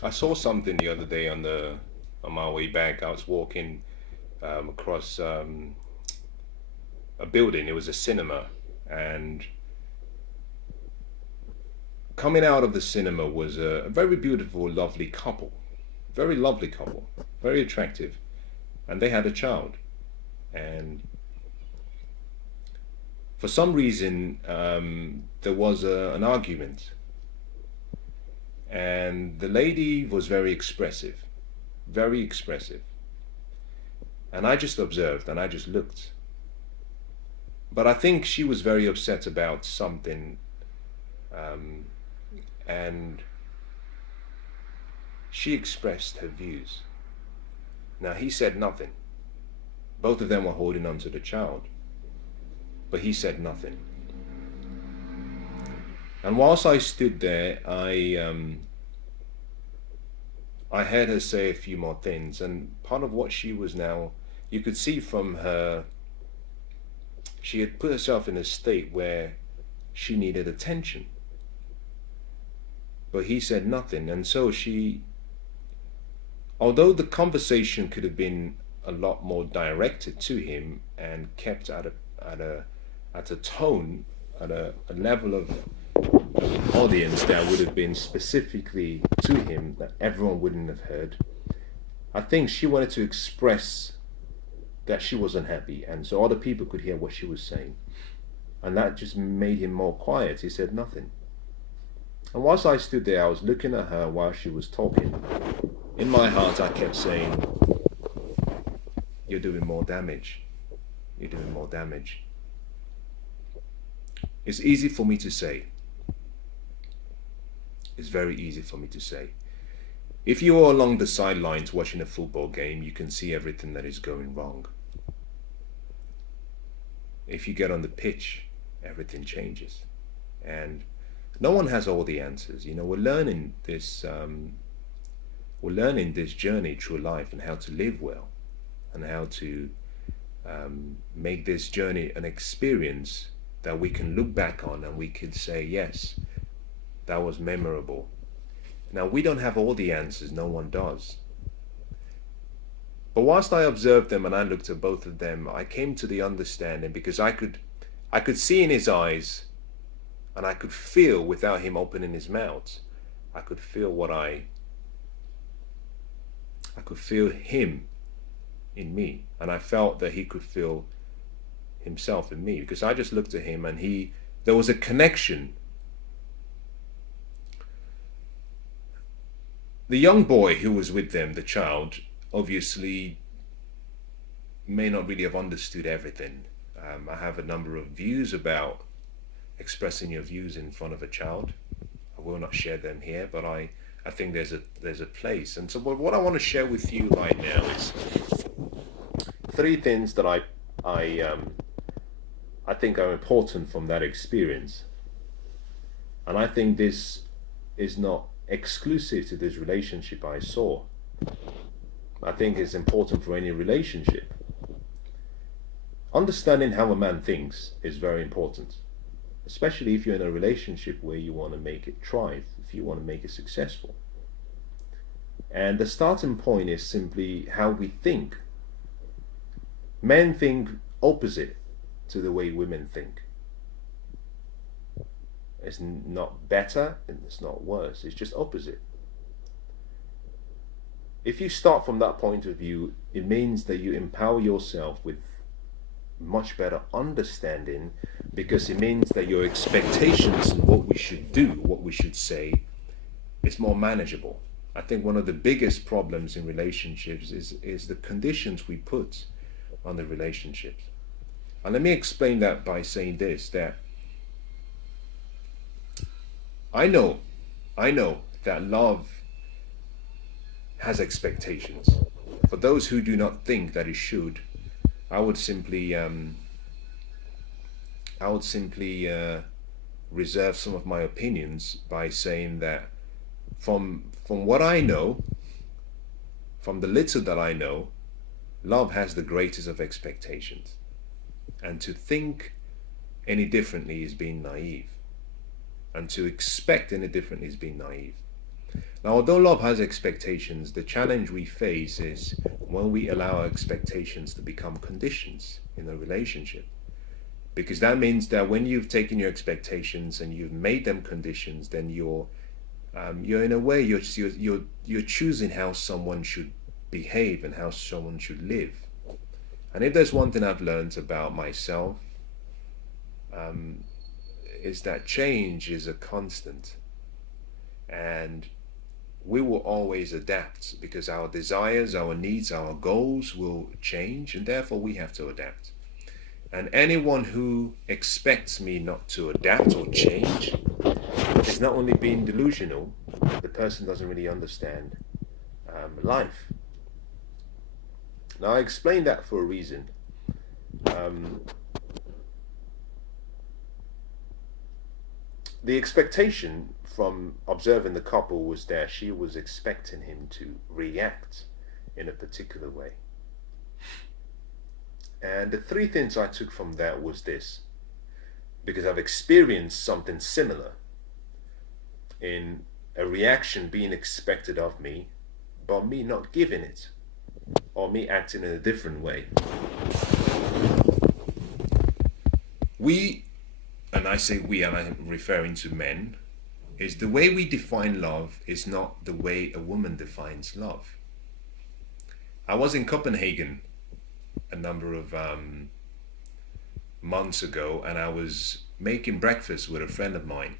I saw something the other day on my way back. I was walking across a building. It was a cinema, and coming out of the cinema was a very beautiful, lovely couple, very lovely couple, very attractive, and they had a child. And for some reason, there was an argument, and the lady was very expressive, and I just observed and I just looked. But I think she was very upset about something, um, and she expressed her views. Now he said nothing. Both of them were holding on to the child, but he said nothing. And whilst I stood there, I heard her say a few more things, and part of what she was now, you could see from her, she had put herself in a state where she needed attention, but he said nothing. And so she, although the conversation could have been a lot more directed to him and kept at a at a tone, at a level of audience that would have been specifically to him that everyone wouldn't have heard, I think she wanted to express that she was unhappy, and so other people could hear what she was saying. And that just made him more quiet. He said nothing. And whilst I stood there, I was looking at her while she was talking. In my heart, I kept saying, "You're doing more damage. You're doing more damage." It's easy for me to say. It's very easy for me to say. If you are along the sidelines watching a football game, you can see everything that is going wrong. If you get on the pitch, everything changes. And no one has all the answers. You know, we're learning this journey through life and how to live well, and how to make this journey an experience that we can look back on and we could say, yes, that was memorable. Now, we don't have all the answers, no one does. But whilst I observed them and I looked at both of them, I came to the understanding, because I could see in his eyes, and I could feel without him opening his mouth. I could feel I could feel him in me, and I felt that he could feel himself in me, because I just looked at him and there was a connection. The young boy who was with them, the child, obviously may not really have understood everything. I have a number of views about expressing your views in front of a child. I will not share them here, but I think there's a place. And so what I want to share with you right now is three things that I think are important from that experience. And I think this is not exclusive to this relationship I saw. I think it's important for any relationship. Understanding how a man thinks is very important, especially if you're in a relationship where you want to make it thrive, if you want to make it successful. And the starting point is simply how we think. Men think opposite to the way women think. It's not better and it's not worse, it's just opposite. If you start from that point of view, it means that you empower yourself with much better understanding, because it means that your expectations and what we should do, what we should say, is more manageable. I think one of the biggest problems in relationships is the conditions we put on the relationships. And let me explain that by saying this, that I know that love has expectations. For those who do not think that it should, I would simply reserve some of my opinions by saying that from what I know, from the little that I know, love has the greatest of expectations. And to think any differently is being naive. And to expect any differently is being naive. Now, although love has expectations, the challenge we face is when we allow our expectations to become conditions in a relationship. Because that means that when you've taken your expectations and you've made them conditions, then you're in a way you're choosing how someone should behave and how someone should live. And if there's one thing I've learned about myself, is that change is a constant, and we will always adapt because our desires, our needs, our goals will change, and therefore we have to adapt. And anyone who expects me not to adapt or change is not only being delusional, the person doesn't really understand life. Now, I explained that for a reason. The expectation from observing the couple was that she was expecting him to react in a particular way. And the three things I took from that was this, because I've experienced something similar in a reaction being expected of me, but me not giving it, or me acting in a different way. We, and I say we, and I'm referring to men, is the way we define love is not the way a woman defines love. I was in Copenhagen a number of months ago, and I was making breakfast with a friend of mine,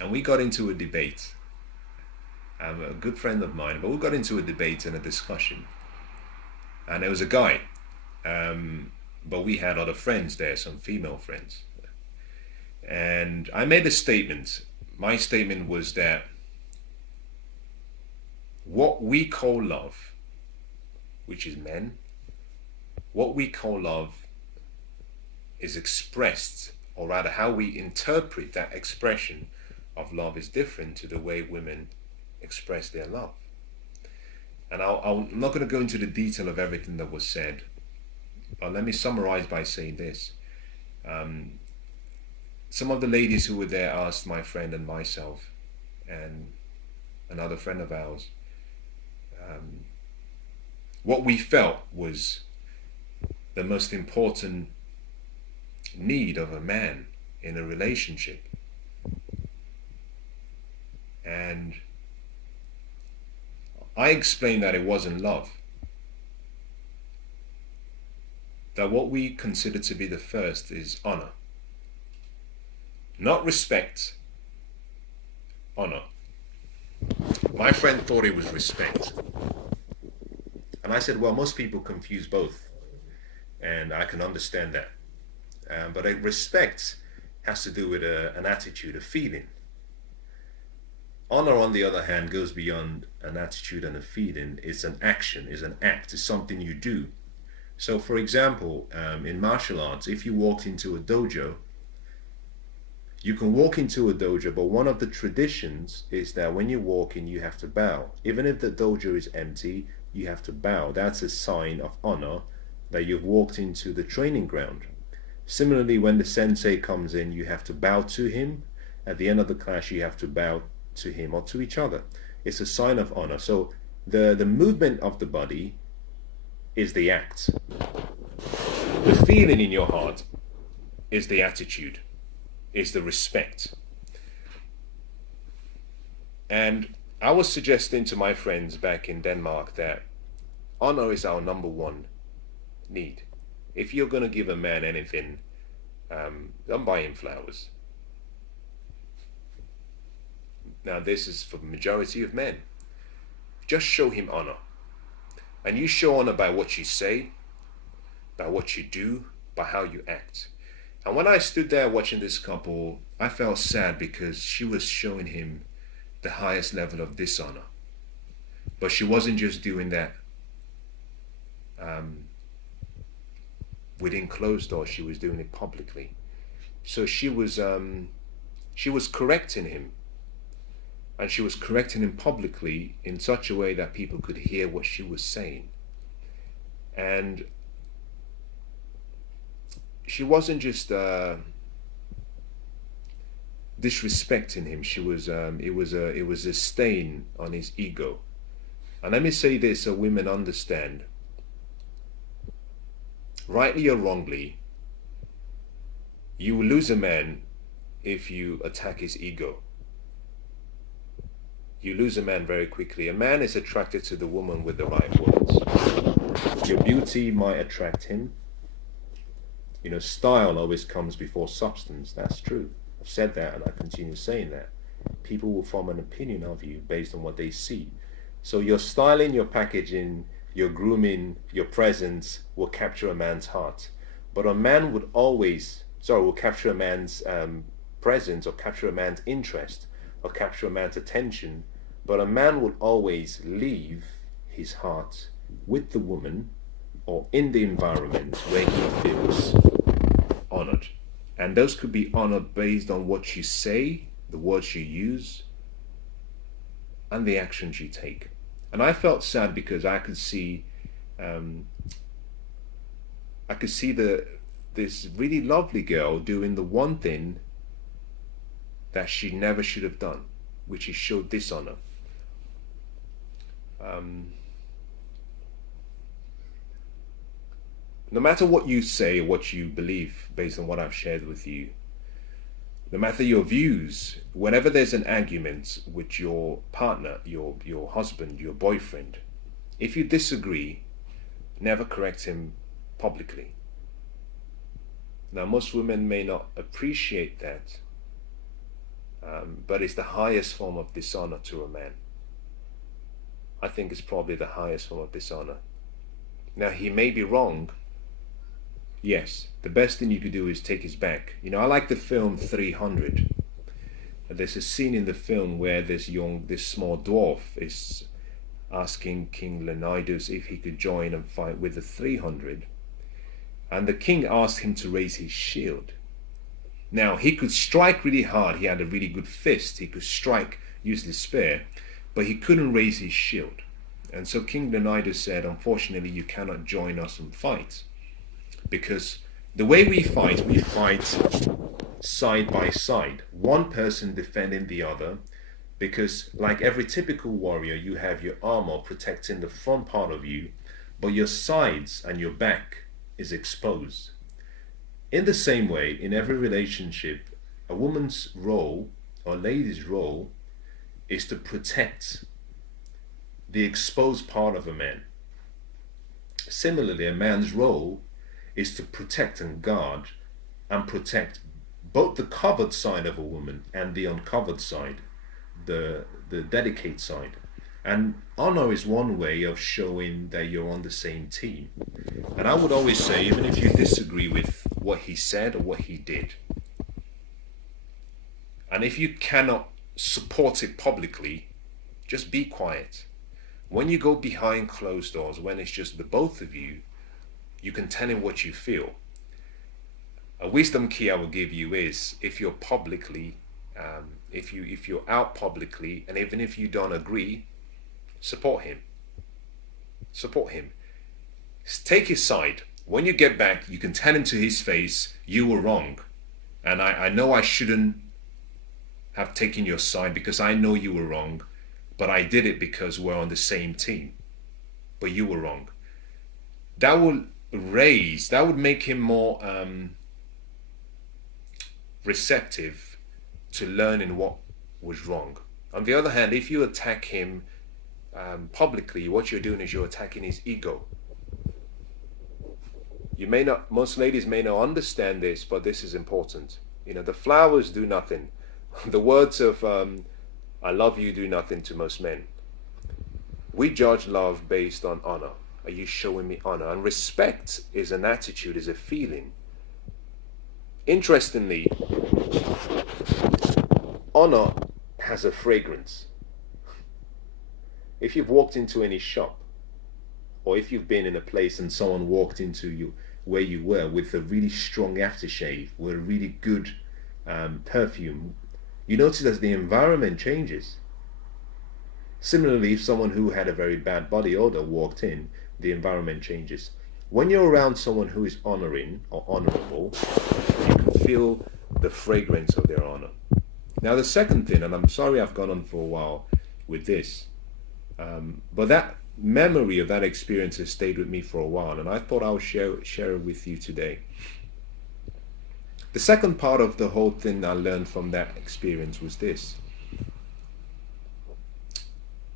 and we got into a debate. A good friend of mine, but we got into a debate and a discussion, and there was a guy, but we had other friends there, some female friends, and I made a statement. My statement was that what we call love, which is men, what we call love is expressed, or rather how we interpret that expression of love is different to the way women express their love. And I'm not going to go into the detail of everything that was said, but let me summarize by saying this. Some of the ladies who were there asked my friend and myself and another friend of ours what we felt was the most important need of a man in a relationship. And I explained that it wasn't love. That what we consider to be the first is honor. Not respect, honor. My friend thought it was respect. And I said, well, most people confuse both. And I can understand that. But respect has to do with an attitude, a feeling. Honor, on the other hand, goes beyond an attitude and a feeling. It's an action, it's an act, it's something you do. So, for example, in martial arts, if you walked into a dojo, you can walk into a dojo, but one of the traditions is that when you walk in, you have to bow. Even if the dojo is empty, you have to bow. That's a sign of honor that you've walked into the training ground. Similarly, when the sensei comes in, you have to bow to him. At the end of the class, you have to bow to him or to each other. It's a sign of honor. So the movement of the body is the act. The feeling in your heart is the attitude, is the respect. And I was suggesting to my friends back in Denmark that honor is our number one need. If you're going to give a man anything, don't buy him flowers. Now, this is for the majority of men. Just show him honor. And you show honor by what you say, by what you do, by how you act. And when I stood there watching this couple, I felt sad because she was showing him the highest level of dishonor. But she wasn't just doing that within closed doors, she was doing it publicly. So she was correcting him. And she was correcting him publicly in such a way that people could hear what she was saying. And she wasn't just disrespecting him. It was a stain on his ego. And let me say this so women understand, rightly or wrongly, you will lose a man if you attack his ego. You lose a man very quickly. A man is attracted to the woman with the right words. Your beauty might attract him. You know, style always comes before substance. That's true. I've said that and I continue saying that. People will form an opinion of you based on what they see. So your styling, your packaging, your grooming, your presence will capture a man's heart. But a man would always, will capture a man's presence, or capture a man's interest, or capture a man's attention. But a man would always leave his heart with the woman or in the environment where he feels honored. And those could be honored based on what you say, the words you use, and the actions you take. And I felt sad because I could see this really lovely girl doing the one thing that she never should have done, which is show dishonor. No matter what you say or what you believe based on what I've shared with you, no matter your views, whenever there's an argument with your partner, your husband, your boyfriend, if you disagree, never correct him publicly. Now, most women may not appreciate that, but it's the highest form of dishonor to a man. I think it's probably the highest form of dishonor. Now, he may be wrong. Yes, the best thing you could do is take his back. You know, I like the film 300. There's a scene in the film where this small dwarf is asking King Leonidas if he could join and fight with the 300. And the king asked him to raise his shield. Now, he could strike really hard. He had a really good fist. He could strike, use the spear, but he couldn't raise his shield. And so King Leonidas said, unfortunately, you cannot join us and fight. Because the way we fight side by side, one person defending the other, because like every typical warrior, you have your armor protecting the front part of you, but your sides and your back is exposed. In the same way, in every relationship, a woman's role or lady's role is to protect the exposed part of a man. Similarly, a man's role is to protect and guard and protect both the covered side of a woman and the uncovered side, the delicate side. And honor is one way of showing that you're on the same team. And I would always say, even if you disagree with what he said or what he did, and if you cannot support it publicly, just be quiet. When you go behind closed doors, when it's just the both of you, you can tell him what you feel. A wisdom key I will give you is, if you're publicly, if you're out publicly, and even if you don't agree, support him. Support him. Take his side. When you get back, you can tell him to his face, you were wrong. And I know I shouldn't have taken your side because I know you were wrong, but I did it because we're on the same team. But you were wrong. That would make him more receptive to learning what was wrong. On the other hand, if you attack him publicly, what you're doing is you're attacking his ego. Most ladies may not understand this, but this is important. You know, the flowers do nothing. The words of I love you do nothing to most men. We judge love based on honor. Are you showing me honor? And respect is an attitude, is a feeling. Interestingly, honor has a fragrance. If you've walked into any shop, or if you've been in a place and someone walked into you where you were with a really strong aftershave, with a really good perfume, you notice as the environment changes. Similarly, if someone who had a very bad body odor walked in, the environment changes. When you're around someone who is honoring or honorable, you can feel the fragrance of their honor. Now, the second thing, and I'm sorry I've gone on for a while with this, but that memory of that experience has stayed with me for a while, and I thought I would share it with you today. The second part of the whole thing I learned from that experience was this: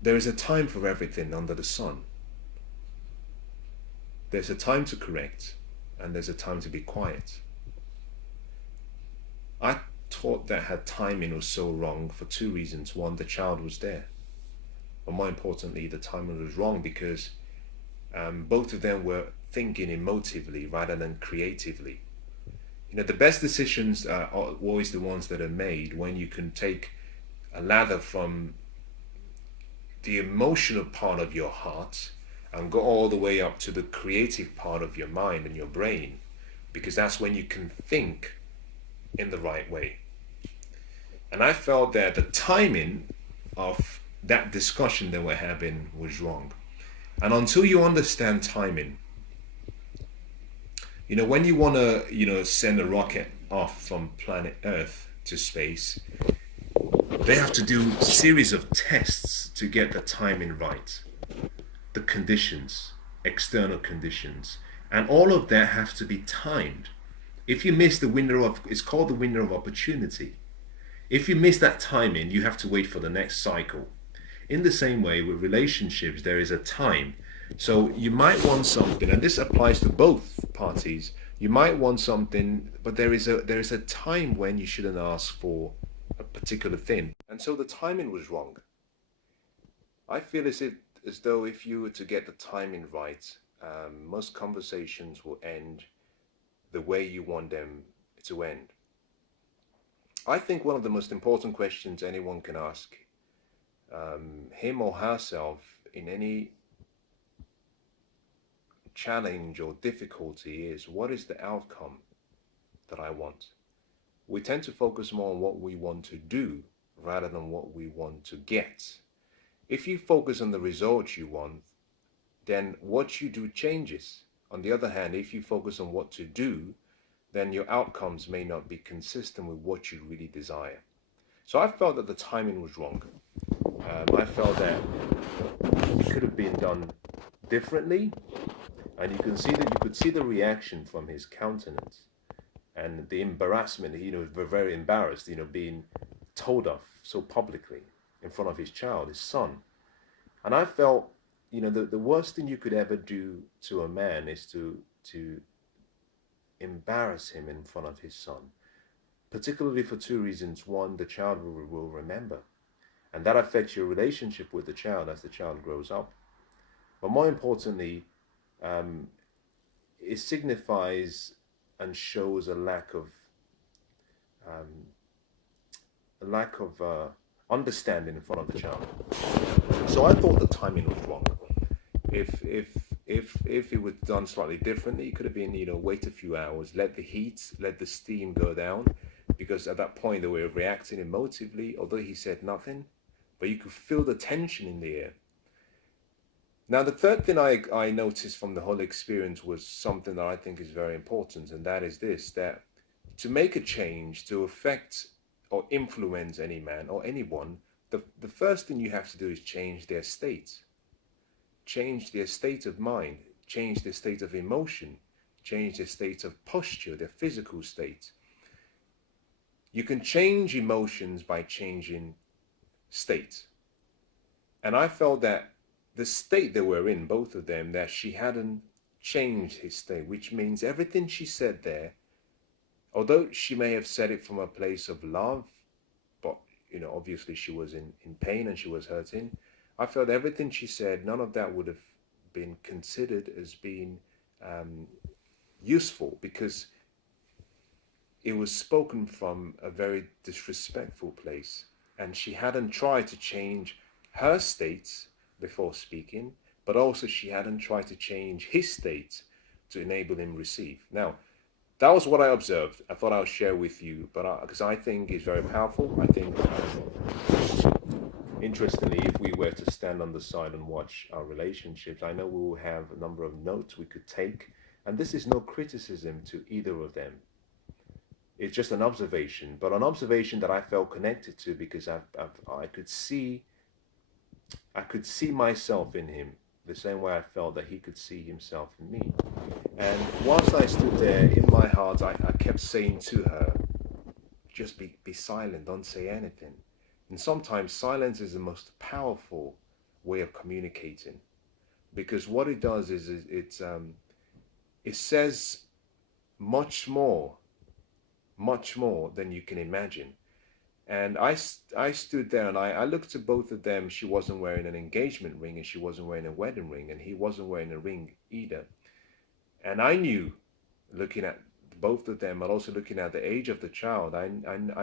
there is a time for everything under the sun. There's a time to correct, and there's a time to be quiet. I thought that her timing was so wrong for two reasons. One, the child was there. But more importantly, the timing was wrong because both of them were thinking emotively rather than creatively. You know, the best decisions are always the ones that are made when you can take a ladder from the emotional part of your heart and go all the way up to the creative part of your mind and your brain, because that's when you can think in the right way. And I felt that the timing of that discussion that we're having was wrong. And until you understand timing, you know, when you want to, you know, send a rocket off from planet Earth to space, they have to do a series of tests to get the timing right, the conditions, external conditions, and all of that have to be timed. If you miss the window of, it's called the window of opportunity. If you miss that timing, you have to wait for the next cycle. In the same way, with relationships, there is a time. So you might want something, and this applies to both parties. You might want something, but there is a time when you shouldn't ask for a particular thing. And so the timing was wrong. I feel as though if you were to get the timing right, most conversations will end the way you want them to end. I think one of the most important questions anyone can ask him or herself in any challenge or difficulty is, what is the outcome that I want? We tend to focus more on what we want to do rather than what we want to get. If you focus on the results you want, then what you do changes. On the other hand, if you focus on what to do, then your outcomes may not be consistent with what you really desire. So I felt that the timing was wrong. I felt that it could have been done differently, and you could see the reaction from his countenance and the embarrassment. You know, was very embarrassed, you know, being told off so publicly in front of his child, his son. And I felt, you know, the worst thing you could ever do to a man is to embarrass him in front of his son, particularly for two reasons. One, the child will remember, and that affects your relationship with the child as the child grows up. But more importantly, it signifies and shows a lack of understanding in front of the child. So I thought the timing was wrong. If it was done slightly differently, it could have been, you know, wait a few hours, let the steam go down, because at that point they were reacting emotively, although he said nothing, but you could feel the tension in the air. Now, the third thing I noticed from the whole experience was something that I think is very important, and that is this: that to make a change, to affect or influence any man or anyone, the first thing you have to do is change their state. Change their state of mind, change their state of emotion, change their state of posture, their physical state. You can change emotions by changing state. And I felt that the state they were in, both of them, that she hadn't changed his state, which means everything she said there, although she may have said it from a place of love, but, you know, obviously she was in pain and she was hurting. I felt everything she said, none of that would have been considered as being useful, because it was spoken from a very disrespectful place, and she hadn't tried to change her state before speaking, but also she hadn't tried to change his state to enable him receive. Now, that was what I observed. I thought I would share with you, but because I think it's very powerful. I think, interestingly, if we were to stand on the side and watch our relationships, I know we will have a number of notes we could take, and this is no criticism to either of them. It's just an observation, but an observation that I felt connected to because I could see myself in him the same way I felt that he could see himself in me. And whilst I stood there, in my heart, I kept saying to her, just be silent, don't say anything. And sometimes silence is the most powerful way of communicating, because what it does is it says much more than you can imagine. And I stood there and I looked at both of them. She wasn't wearing an engagement ring and she wasn't wearing a wedding ring, and he wasn't wearing a ring either. And I knew, looking at both of them, but also looking at the age of the child, I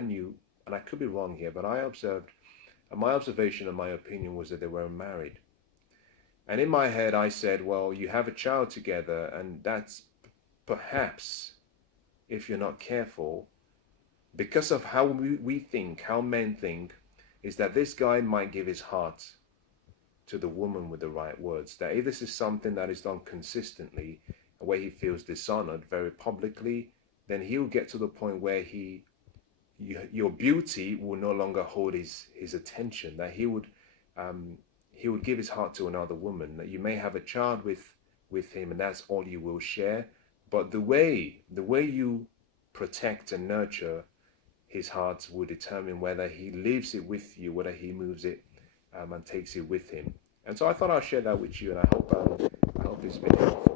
knew, and I could be wrong here, but I observed, and my observation and my opinion was that they weren't married. And in my head, I said, well, you have a child together, and that's perhaps, if you're not careful, because of how we think, how men think, is that this guy might give his heart to the woman with the right words. That if this is something that is done consistently, where he feels dishonored very publicly, then he'll get to the point where your beauty will no longer hold his attention. That he would give his heart to another woman. That you may have a child with him, and that's all you will share. But the way you protect and nurture his heart will determine whether he leaves it with you, whether he moves it and takes it with him. And so I thought I'll share that with you, and I hope it's been helpful.